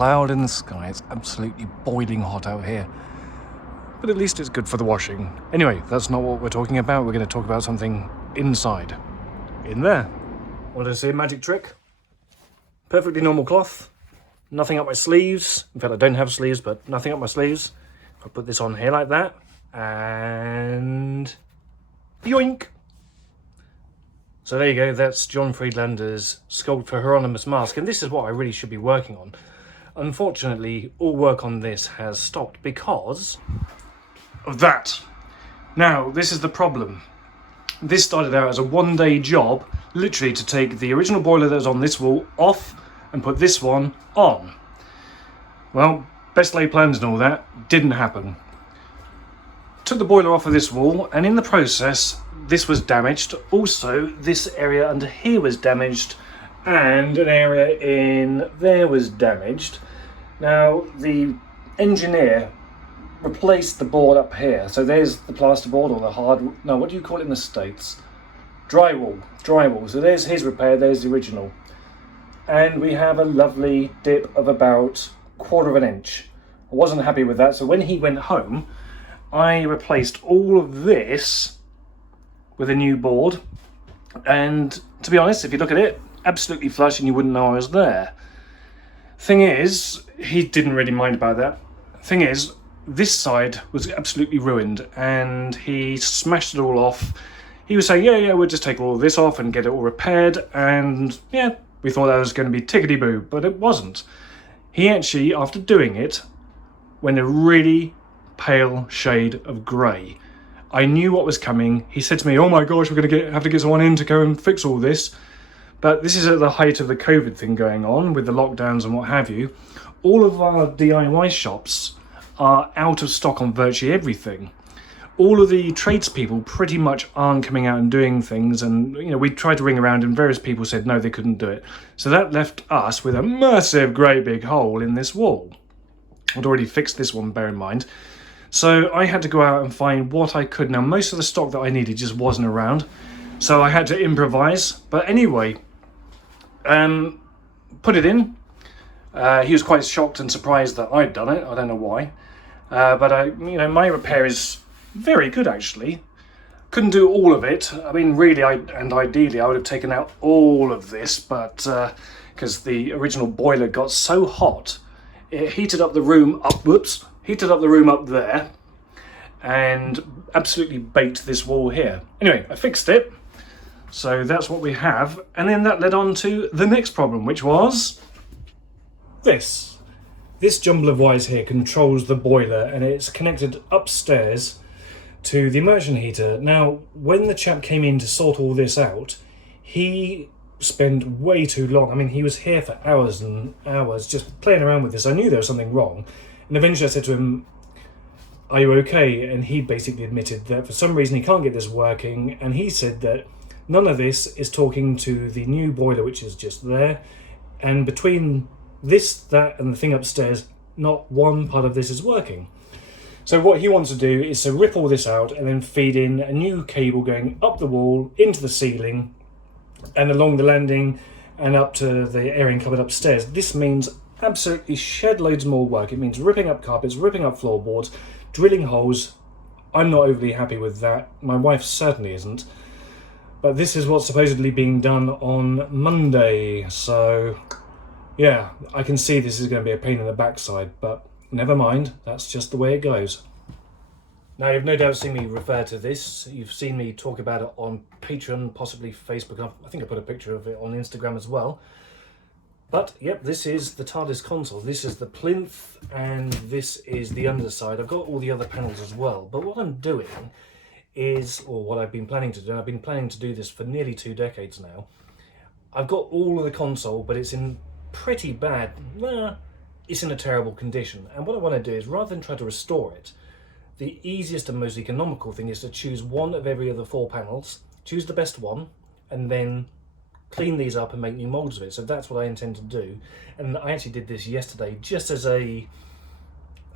cloud in the sky. It's absolutely boiling hot out here. But at least it's good for the washing. Anyway, that's not what we're talking about. We're going to talk about something inside. In there. Want to see a magic trick? Perfectly normal cloth. Nothing up my sleeves. In fact, I don't have sleeves, but nothing up my sleeves. I put this on here like that. And... yoink! So there you go, that's John Friedlander's Sculpt for Hieronymus mask, and this is what I really should be working on. Unfortunately, all work on this has stopped because of that. Now, this is the problem. This started out as a one-day job, literally to take the original boiler that was on this wall off and put this one on. Well, best laid plans and all that, didn't happen. Took the boiler off of this wall, and in the process, this was damaged. Also, this area under here was damaged, and an area in there was damaged. Now, the engineer replaced the board up here. So there's the plasterboard, or the hard... no, what do you call it in the States? Drywall. Drywall. So there's his repair, there's the original. And we have a lovely dip of about 1/4 inch. I wasn't happy with that, so when he went home, I replaced all of this with a new board, and to be honest, if you look at it, absolutely flush and you wouldn't know I was there. Thing is, he didn't really mind about that. Thing is, this side was absolutely ruined and he smashed it all off. He was saying, yeah, we'll just take all of this off and get it all repaired, and yeah, we thought that was going to be tickety-boo, but it wasn't. He actually, after doing it, went a really pale shade of grey. I knew what was coming. He said to me, oh my gosh, we're going to have to get someone in to go and fix all this. But this is at the height of the COVID thing going on with the lockdowns and what have you. All of our DIY shops are out of stock on virtually everything. All of the tradespeople pretty much aren't coming out and doing things, and you know, we tried to ring around and various people said no, they couldn't do it. So that left us with a massive great big hole in this wall. I'd already fixed this one, bear in mind. So I had to go out and find what I could. Now, most of the stock that I needed just wasn't around, so I had to improvise. But anyway, put it in. He was quite shocked and surprised that I'd done it. I don't know why. But my repair is very good, actually. Couldn't do all of it. I mean, really, ideally, I would have taken out all of this, but because the original boiler got so hot, it heated up the room up. Whoops. Heated up the room up there and absolutely baked this wall here. Anyway, I fixed it. So that's what we have. And then that led on to the next problem, which was this. This jumble of wires here controls the boiler, and it's connected upstairs to the immersion heater. Now, when the chap came in to sort all this out, he spent way too long. I mean, he was here for hours and hours just playing around with this. I knew there was something wrong. And eventually I said to him, are you okay? And he basically admitted that for some reason he can't get this working. And he said that none of this is talking to the new boiler, which is just there. And between this, that, and the thing upstairs, not one part of this is working. So what he wants to do is to rip all this out and then feed in a new cable going up the wall, into the ceiling, and along the landing, and up to the airing cupboard upstairs. This means absolutely shed loads more work. It means ripping up carpets, ripping up floorboards, drilling holes. I'm not overly happy with that. My wife certainly isn't. But this is what's supposedly being done on Monday. So, yeah, I can see this is going to be a pain in the backside, but never mind. That's just the way it goes. Now, you've no doubt seen me refer to this. You've seen me talk about it on Patreon, possibly Facebook. I think I put a picture of it on Instagram as well. But, yep, this is the TARDIS Console. This is the plinth, and this is the underside. I've got all the other panels as well. But what I'm doing is, or what I've been planning to do, I've been planning to do this for nearly 2 decades now. I've got all of the console, but it's in pretty bad, it's in a terrible condition. And what I want to do is, rather than try to restore it, the easiest and most economical thing is to choose one of every other 4 panels, choose the best one, and then clean these up and make new molds of it. So that's what I intend to do. And I actually did this yesterday just as a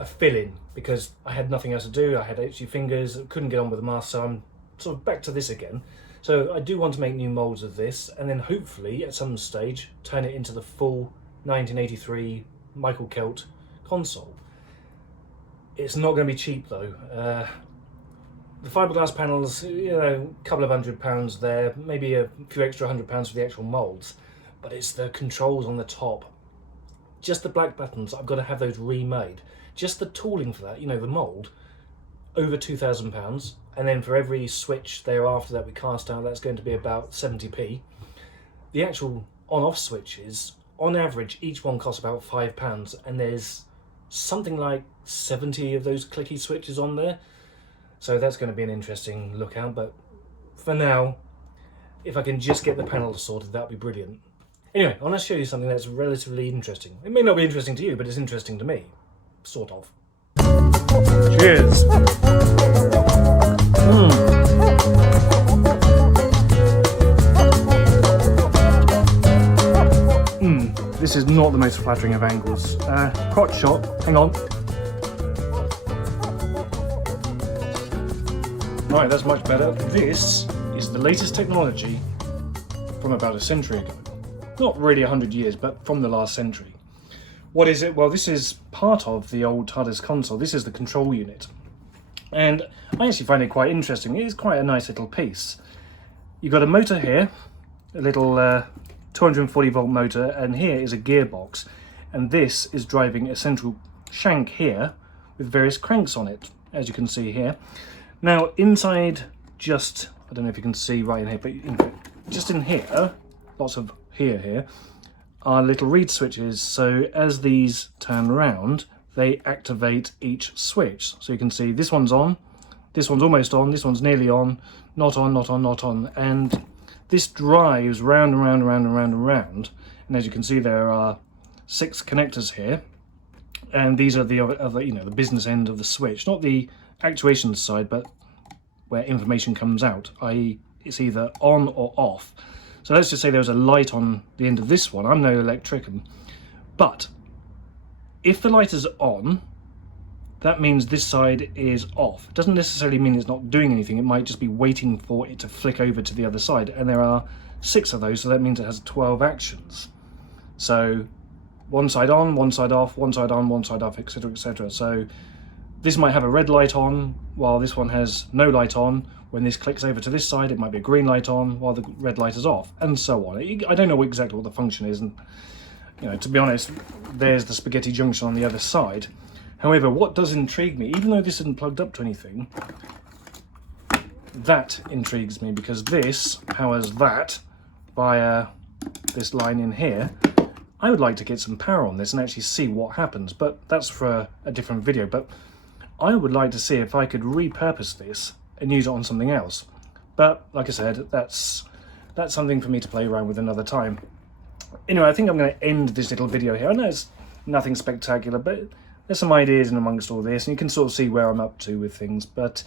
fill-in, because I had nothing else to do. I had itchy fingers, couldn't get on with the mask, so I'm sort of back to this again. So I do want to make new molds of this, and then hopefully at some stage turn it into the full 1983 Michael console. It's not going to be cheap though. The fiberglass panels, you know, a couple of £100 there, maybe a few extra £100 for the actual moulds, but it's the controls on the top. Just the black buttons, I've got to have those remade. Just the tooling for that, you know, the mould, over £2,000, and then for every switch thereafter that we cast out, that's going to be about 70p. The actual on-off switches, on average, each one costs about £5, and there's something like 70 of those clicky switches on there. So that's going to be an interesting look out, but for now, if I can just get the panels sorted, that'd be brilliant. Anyway, I want to show you something that's relatively interesting. It may not be interesting to you, but it's interesting to me. Sort of. Cheers! This is not the most flattering of angles. Crotch shot, hang on. Right, that's much better. This is the latest technology from about a century ago. Not really 100 years, but from the last century. What is it? Well, this is part of the old TARDIS Console. This is the control unit. And I actually find it quite interesting. It is quite a nice little piece. You've got a motor here, a little 240 volt motor, and here is a gearbox. And this is driving a central shank here with various cranks on it, as you can see here. Now, inside, just, I don't know if you can see right in here, but just in here, lots of here, are little reed switches. So as these turn around, they activate each switch. So you can see this one's on, this one's almost on, this one's nearly on, not on, not on, not on. And this drives round and round and round and round and round. And as you can see, there are 6 connectors here. And these are the other, you know, the business end of the switch, not the actuation side, but where information comes out, i.e. it's either on or off. So let's just say there's a light on the end of this one. I'm no electrician, but if the light is on, that means this side is off. It doesn't necessarily mean it's not doing anything. It might just be waiting for it to flick over to the other side, and there are 6 of those, so that means it has 12 actions. So one side on, one side off, one side on, one side off, etc, etc. So this might have a red light on while this one has no light on. When this clicks over to this side, it might be a green light on while the red light is off, and so on. I don't know exactly what the function is, and you know, to be honest, there's the spaghetti junction on the other side. However, what does intrigue me, even though this isn't plugged up to anything, that intrigues me, because this powers that via this line in here. I would like to get some power on this and actually see what happens, but that's for a different video. But I would like to see if I could repurpose this and use it on something else. But like I said, that's something for me to play around with another time. Anyway, I think I'm going to end this little video here. I know it's nothing spectacular, but there's some ideas in amongst all this, and you can sort of see where I'm up to with things. But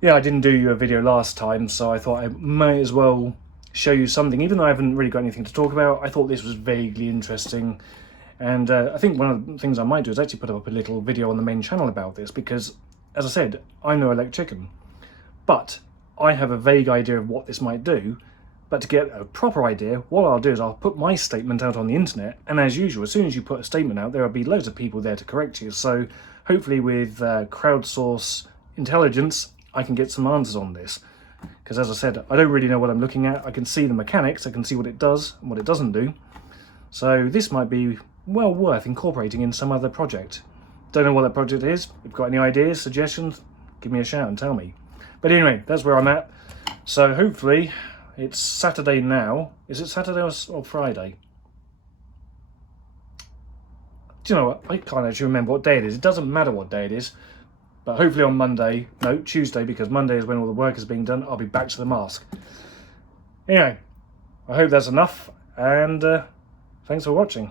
yeah, I didn't do you a video last time, so I thought I might as well show you something. Even though I haven't really got anything to talk about, I thought this was vaguely interesting. And I think one of the things I might do is actually put up a little video on the main channel about this, because, as I said, I'm no electrician, but I have a vague idea of what this might do. But to get a proper idea, what I'll do is I'll put my statement out on the internet, and as usual, as soon as you put a statement out, there will be loads of people there to correct you. So hopefully with crowdsource intelligence, I can get some answers on this. Because as I said, I don't really know what I'm looking at. I can see the mechanics, I can see what it does and what it doesn't do. So this might be well worth incorporating in some other project. Don't know what that project is. If you've got any ideas, suggestions, give me a shout and tell me. But anyway, that's where I'm at. So hopefully, it's Saturday now. Is it Saturday or Friday? Do you know what? I can't actually remember what day it is. It doesn't matter what day it is. But hopefully on Monday, no, Tuesday, because Monday is when all the work is being done, I'll be back to the mask. Anyway, I hope that's enough, and thanks for watching.